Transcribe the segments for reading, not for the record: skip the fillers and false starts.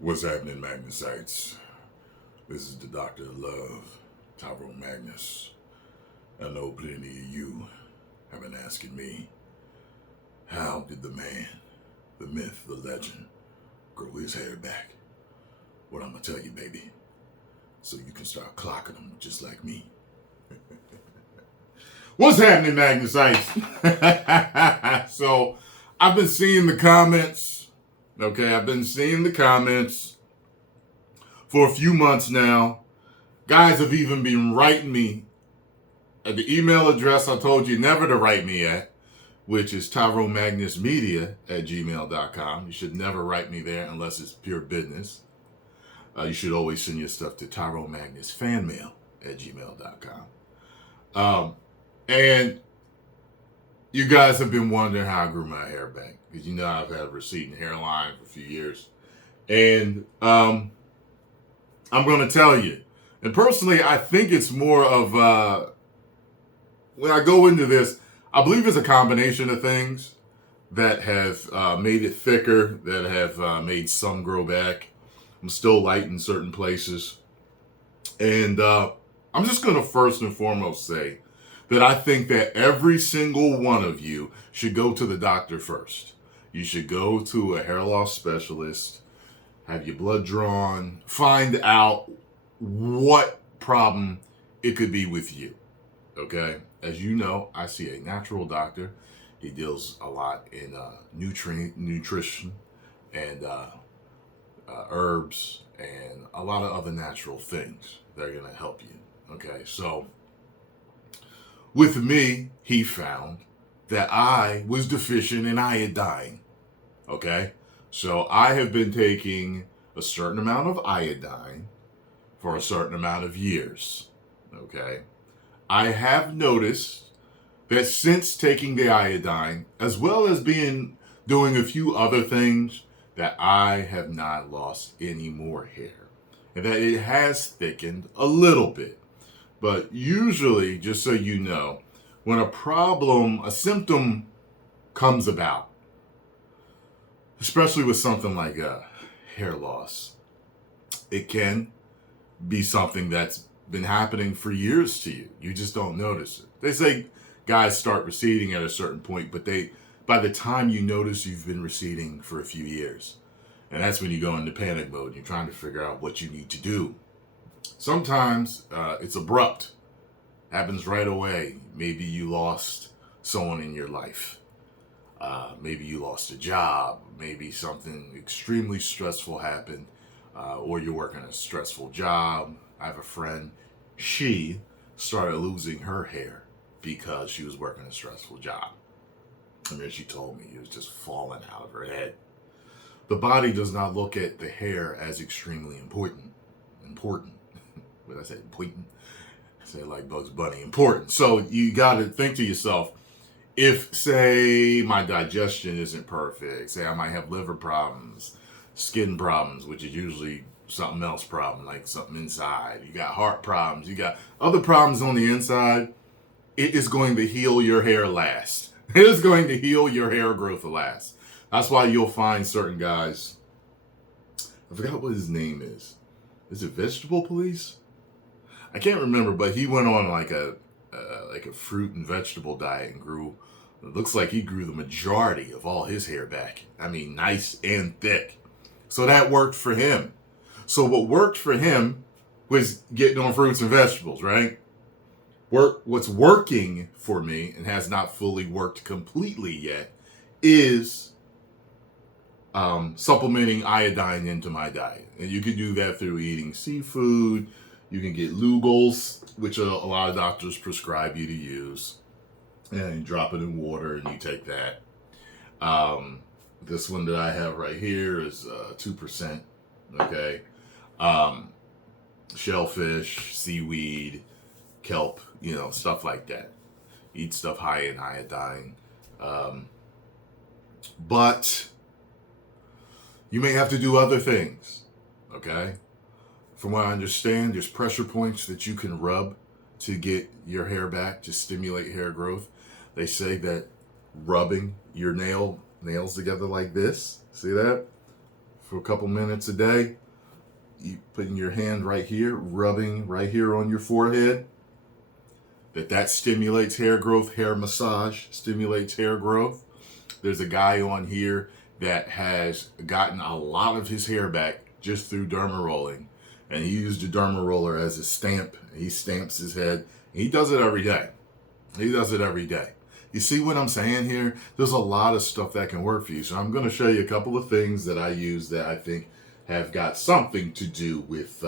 What's happening, Magnusites? This is the Doctor of Love, Tyrone Magnus. I know plenty of you have been asking me, how did the man, the myth, the legend, grow his hair back? What I'm gonna tell you, baby, so you can start clocking them just like me. What's happening, Magnusites? So, I've been seeing the comments. Okay, I've been seeing the comments for a few months now. Guys have even been writing me at the email address I told you never to write me at, which is tyronemagnusmedia@gmail.com. You should never write me there unless it's pure business. You should always send your stuff to tyronemagnusfanmail@gmail.com. And you guys have been wondering how I grew my hair back, because you know I've had a receding hairline for a few years. And I'm going to tell you. And personally, I think it's more of, when I go into this, I believe it's a combination of things that have made it thicker, that have made some grow back. I'm still light in certain places. And I'm just going to first and foremost say that I think that every single one of you should go to the doctor first. You should go to a hair loss specialist, have your blood drawn, find out what problem it could be with you. Okay? As you know, I see a natural doctor. He deals a lot in nutrition and herbs and a lot of other natural things that are going to help you. Okay? So, with me, he found that I was deficient in iodine. Okay? So I have been taking a certain amount of iodine for a certain amount of years. Okay? I have noticed that since taking the iodine, as well as doing a few other things, that I have not lost any more hair. And that it has thickened a little bit. But usually, just so you know, when a symptom comes about, especially with something like hair loss, it can be something that's been happening for years to you. You just don't notice it. They say guys start receding at a certain point, but by the time you notice, you've been receding for a few years. And that's when you go into panic mode. You're trying to figure out what you need to do. Sometimes it's abrupt, happens right away. Maybe you lost someone in your life. Maybe you lost a job. Maybe something extremely stressful happened, or you're working a stressful job. I have a friend, she started losing her hair because she was working a stressful job. I mean, she told me it was just falling out of her head. The body does not look at the hair as extremely important. What did I say? Important? I say like Bugs Bunny. Important. So you got to think to yourself, if, say, my digestion isn't perfect, say I might have liver problems, skin problems, which is usually something else problem, like something inside. You got heart problems. You got other problems on the inside. It is going to heal your hair last. It is going to heal your hair growth last. That's why you'll find certain guys, I forgot what his name is. Is it Vegetable Police? I can't remember, but he went on like a fruit and vegetable diet and grew. It looks like he grew the majority of all his hair back. I mean, nice and thick. So that worked for him. So what worked for him was getting on fruits and vegetables, right? What's working for me and has not fully worked completely yet is supplementing iodine into my diet. And you can do that through eating seafood. You can get Lugol's, which a lot of doctors prescribe you to use. And you drop it in water and you take that. This one that I have right here is 2%. Okay. Shellfish, seaweed, kelp, stuff like that. Eat stuff high in iodine. But you may have to do other things. Okay. From what I understand, there's pressure points that you can rub to get your hair back, to stimulate hair growth. They say that rubbing your nails together like this, see that? for a couple minutes a day. You putting your hand right here, rubbing right here on your forehead. That stimulates hair growth. Hair massage stimulates hair growth. There's a guy on here that has gotten a lot of his hair back just through derma rolling. And he used a derma roller as a stamp. He stamps his head. He does it every day. He does it every day. You see what I'm saying here? There's a lot of stuff that can work for you. So I'm going to show you a couple of things that I use that I think have got something to do with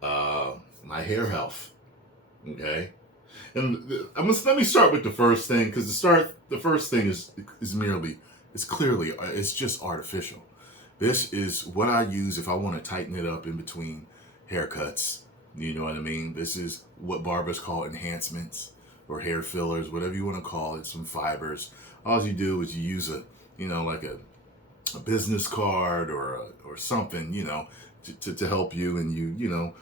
my hair health. Okay? And let me start with the first thing, because the first thing is clearly just artificial. This is what I use if I want to tighten it up in between haircuts. You know what I mean? This is what barbers call enhancements or hair fillers, whatever you want to call it, some fibers. All you do is you use like a business card or something, to help you, and you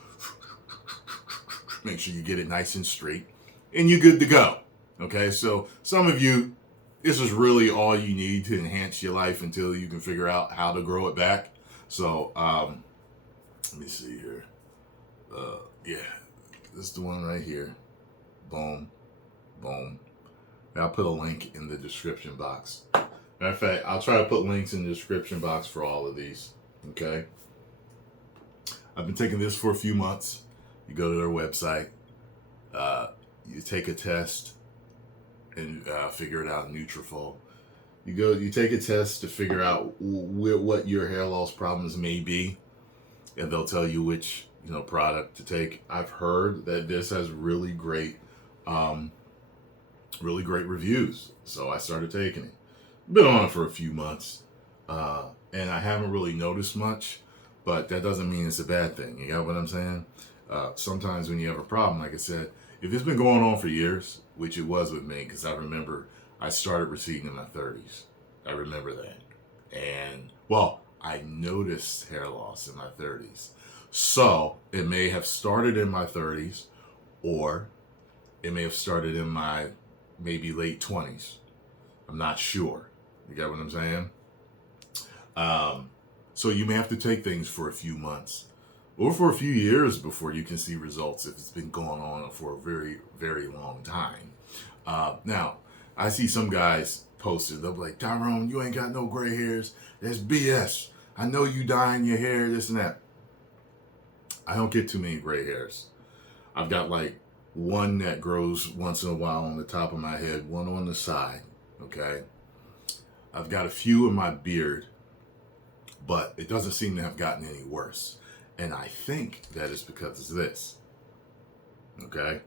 make sure you get it nice and straight, and you're good to go. Okay, so some of you, this is really all you need to enhance your life until you can figure out how to grow it back. So let me see here. Yeah, this is the one right here. Boom, boom. And I'll put a link in the description box. Matter of fact, I'll try to put links in the description box for all of these. Okay. I've been taking this for a few months. You go to their website. You take a test and figure it out. Nutrafol. You take a test to figure out what your hair loss problems may be, and they'll tell you which product to take. I've heard that this has really great reviews, so I started taking it. Been on it for a few months, and I haven't really noticed much, but that doesn't mean it's a bad thing. You got what I'm saying? Sometimes when you have a problem, like I said, if it's been going on for years, which it was with me, because I remember I started receding in my 30s. I remember that. And, well, I noticed hair loss in my 30s. So it may have started in my 30s, or it may have started in my maybe late 20s. I'm not sure. You get what I'm saying? So you may have to take things for a few months or for a few years before you can see results if it's been going on for a very, very long time. Now, I see some guys posted, they'll be like, Tyrone, you ain't got no gray hairs. That's BS. I know you dyeing your hair, this and that. I don't get too many gray hairs. I've got like one that grows once in a while on the top of my head, one on the side, okay? I've got a few in my beard, but it doesn't seem to have gotten any worse. And I think that is because of this, okay?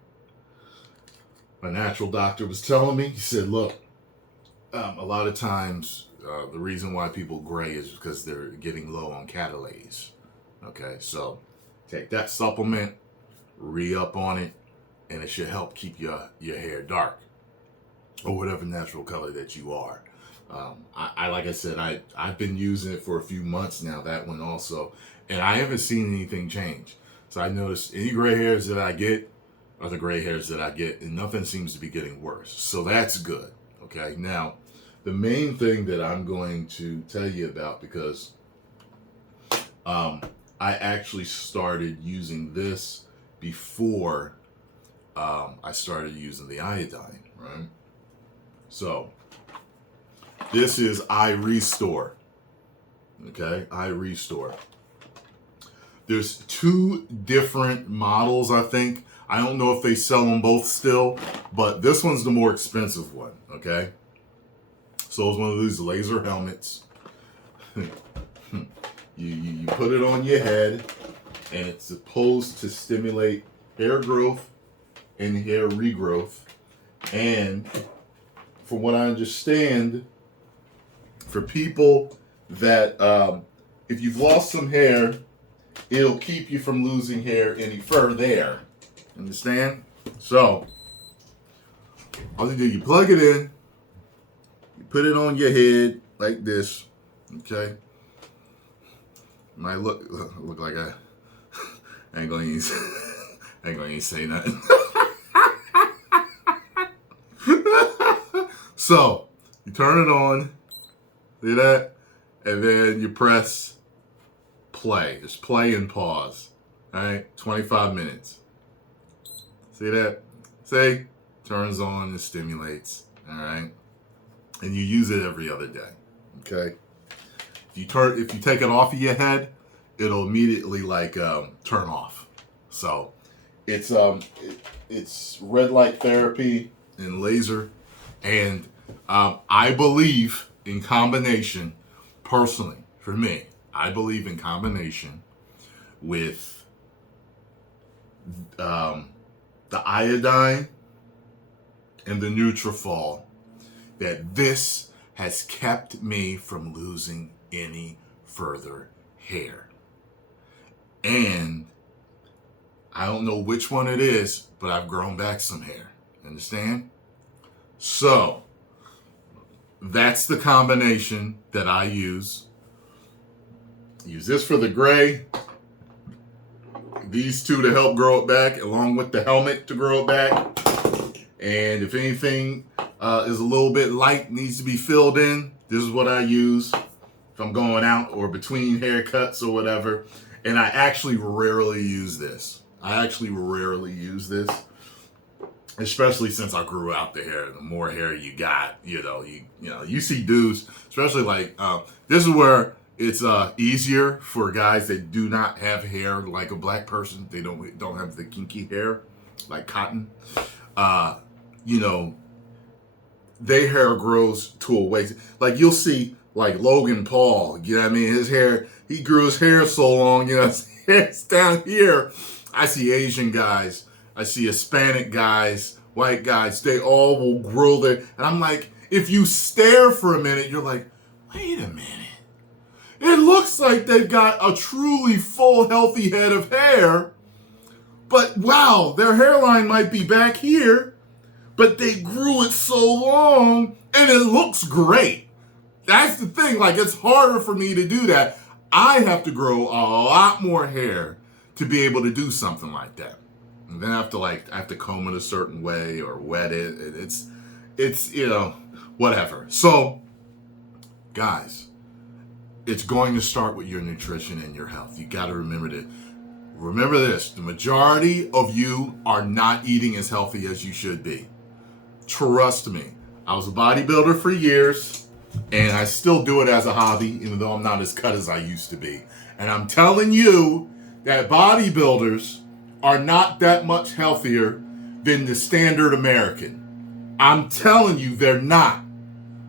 My natural doctor was telling me, he said, look, a lot of times the reason why people gray is because they're getting low on catalase, okay? So take that supplement, re-up on it, and it should help keep your hair dark or whatever natural color that you are. Like I said, I've been using it for a few months now, that one also, and I haven't seen anything change. So I noticed any gray hairs that I get are the gray hairs that I get, and nothing seems to be getting worse. So that's good. Okay. Now, the main thing that I'm going to tell you about, because I actually started using this before I started using the iodine, right? So this is iRestore. Okay, iRestore. There's two different models, I think. I don't know if they sell them both still, but this one's the more expensive one, okay? So it's one of these laser helmets. you put it on your head, and it's supposed to stimulate hair growth and hair regrowth. And from what I understand, for people that, if you've lost some hair, it'll keep you from losing hair any further. Understand? So, all you do, you plug it in, you put it on your head like this, okay? Might look like I ain't gonna even say nothing. So, you turn it on, see that? and then you press play. Just play and pause. All right, 25 minutes. See that? See? Turns on and stimulates. All right, and you use it every other day. Okay. If you take it off of your head, it'll immediately turn off. So it's red light therapy and laser, and I believe in combination. Personally, for me, I believe in combination with the iodine and the Nutrafol, that this has kept me from losing any further hair. And I don't know which one it is, but I've grown back some hair. Understand? So that's the combination that I use. Use this for the gray, these two to help grow it back, along with the helmet to grow it back. And if anything is a little bit light, needs to be filled in, this is what I use if I'm going out or between haircuts or whatever. And I actually rarely use this. Especially since I grew out the hair. The more hair you got, you see dudes, especially this is where it's easier for guys that do not have hair like a black person. They don't have the kinky hair like cotton. Their hair grows to a waist. Like you'll see Logan Paul, you know what I mean? His hair, he grew his hair so long, his hair's down here. I see Asian guys, I see Hispanic guys, white guys, they all will grow their, and I'm like, if you stare for a minute, you're like, wait a minute. It looks like they've got a truly full, healthy head of hair, but wow, their hairline might be back here, but they grew it so long and it looks great. That's the thing. It's harder for me to do that. I have to grow a lot more hair to be able to do something like that. And then I have to comb it a certain way or wet it. It's whatever. So, guys, it's going to start with your nutrition and your health. You got to remember this. The majority of you are not eating as healthy as you should be. Trust me. I was a bodybuilder for years, and I still do it as a hobby, even though I'm not as cut as I used to be. And I'm telling you that bodybuilders are not that much healthier than the standard American. I'm telling you, they're not.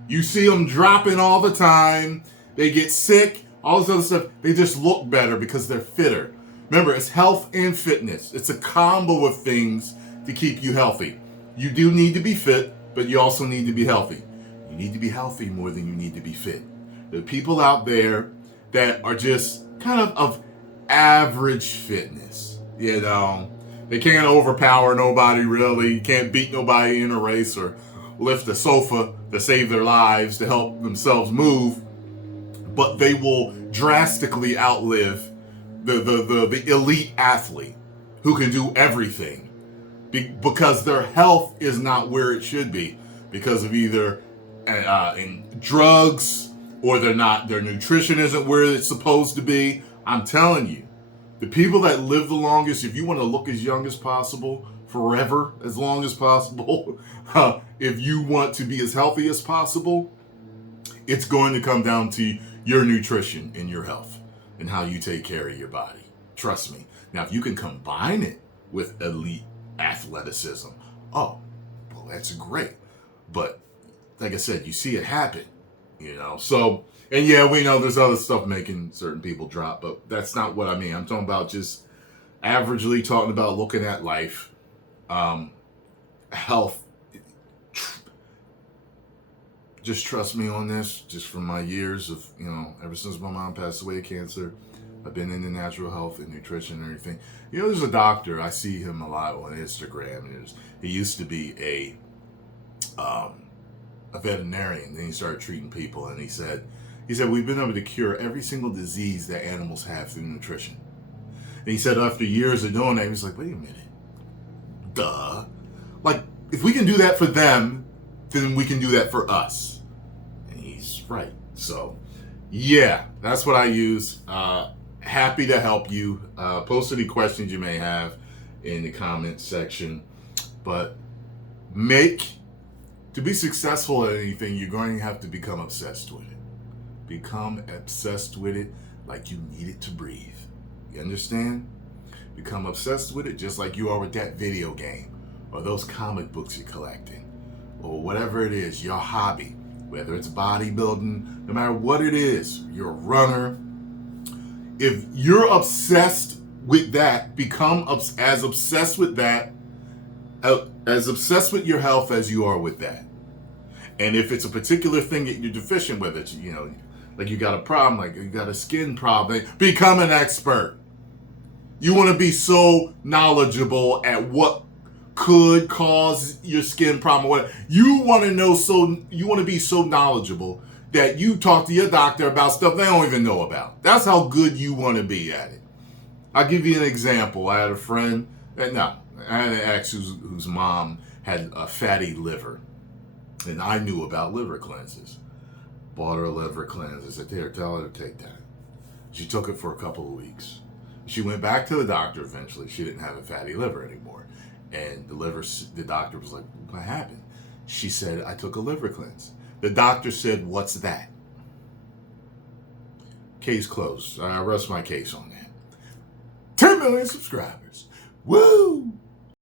You see them dropping all the time. They get sick, all this other stuff. They just look better because they're fitter. Remember, it's health and fitness. It's a combo of things to keep you healthy. You do need to be fit, but you also need to be healthy. You need to be healthy more than you need to be fit. There are people out there that are just kind of average fitness. They can't overpower nobody really. You can't beat nobody in a race or lift a sofa to save their lives to help themselves move. But they will drastically outlive the elite athlete who can do everything because their health is not where it should be because of either in drugs or their nutrition isn't where it's supposed to be. I'm telling you, the people that live the longest, if you want to look as young as possible, forever, as long as possible, if you want to be as healthy as possible, it's going to come down to your nutrition and your health and how you take care of your body. Trust me. Now, if you can combine it with elite athleticism, well, that's great. But like I said, you see it happen, So, and yeah, we know there's other stuff making certain people drop, but that's not what I mean. I'm talking about just averagely talking about looking at life, health. Just trust me on this, just from my years of, ever since my mom passed away of cancer, I've been into natural health and nutrition and everything. There's a doctor, I see him a lot on Instagram. He used to be a veterinarian, then he started treating people, and he said, we've been able to cure every single disease that animals have through nutrition. And he said after years of doing that, he was like, wait a minute, duh. If we can do that for them, then we can do that for us. And he's right. So Yeah, that's what I use. Happy to help you. Post any questions you may have in the comments section. But to be successful at anything, you're going to have to become obsessed with it. Become obsessed with it like you need it to breathe. You understand? Become obsessed with it just like you are with that video game or those comic books you're collecting or whatever it is, your hobby, whether it's bodybuilding, no matter what it is, you're a runner. If you're obsessed with that, become as obsessed with that, as obsessed with your health as you are with that. And if it's a particular thing that you're deficient with, it's, like you got a problem, like you got a skin problem, become an expert. You want to be so knowledgeable at what could cause your skin problem. What you want to know, you want to be so knowledgeable that you talk to your doctor about stuff they don't even know about. That's how good you want to be at it. I'll give you an example. I had a friend, I had an ex whose mom had a fatty liver, and I knew about liver cleanses. Bought her a liver cleanse. I said, here, tell her to take that. She took it for a couple of weeks. She went back to the doctor eventually. She didn't have a fatty liver anymore. And the doctor was like, what happened? She said, I took a liver cleanse. The doctor said, what's that? Case closed. I rest my case on that. 10 million subscribers. Woo!